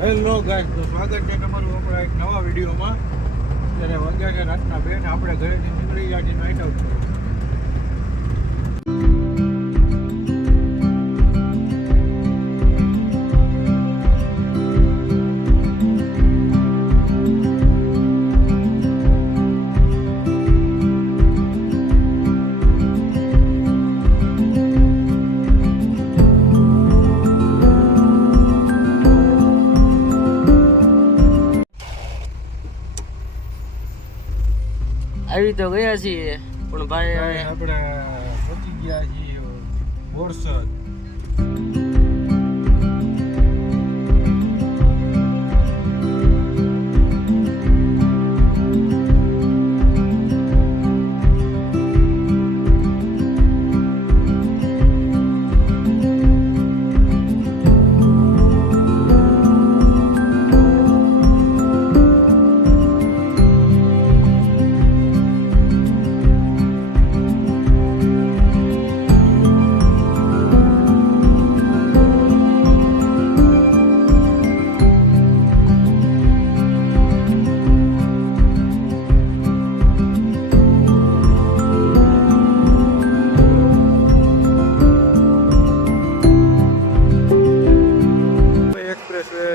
Hello guys, તો સ્વાગત છે તમારું આપણા એક નવા વિડીયોમાં. ત્યારે વાગ્યા છે રાતના 2 ને આપણે ઘરેથી નીકળી ગયા છીએ નાઇટ આઉટ કરવા. આવી તો ગયા છીએ પણ ભાઈ આપણે પહોંચી ગયા છીએ બોરસદ.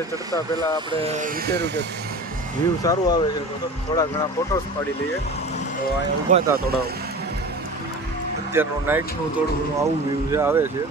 ચડતા પહેલાં આપણે વિચાર્યું કે વ્યૂ સારું આવે છે તો થોડા ઘણા ફોટોસ પાડી લઈએ. તો અહીંયા ઊભા હતા થોડા. અત્યારનું નાઇટનું થોડું ઘણું આવું વ્યૂ છે આવે છે.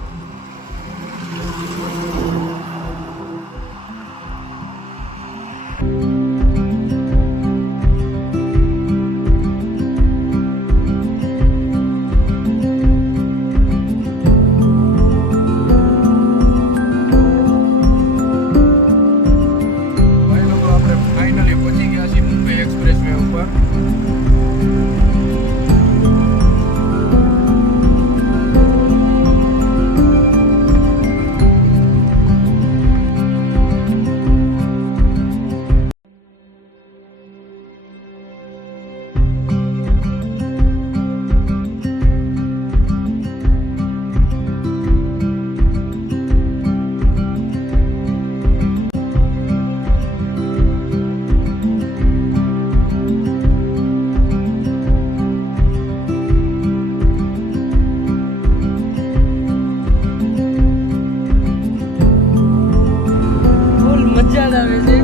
મજા આવે છે,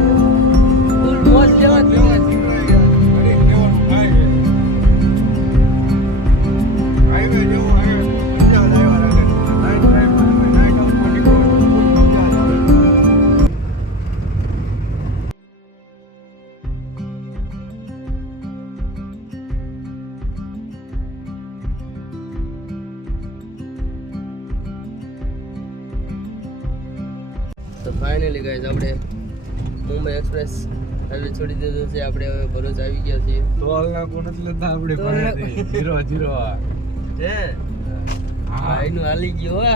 ફૂલ મોજ લેવા જ તો ફાઇનલી ગાઈઝ આપણે મુંબઈ એક્સપ્રેસ હાઈવે છોડી દીધો છે. આપણે હવે ભરૂચ આવી ગયા છીએ. ટોલ નાકું નથી લેતા આપણે 0-0 હે ભાઈનું હાલી ગયો હો.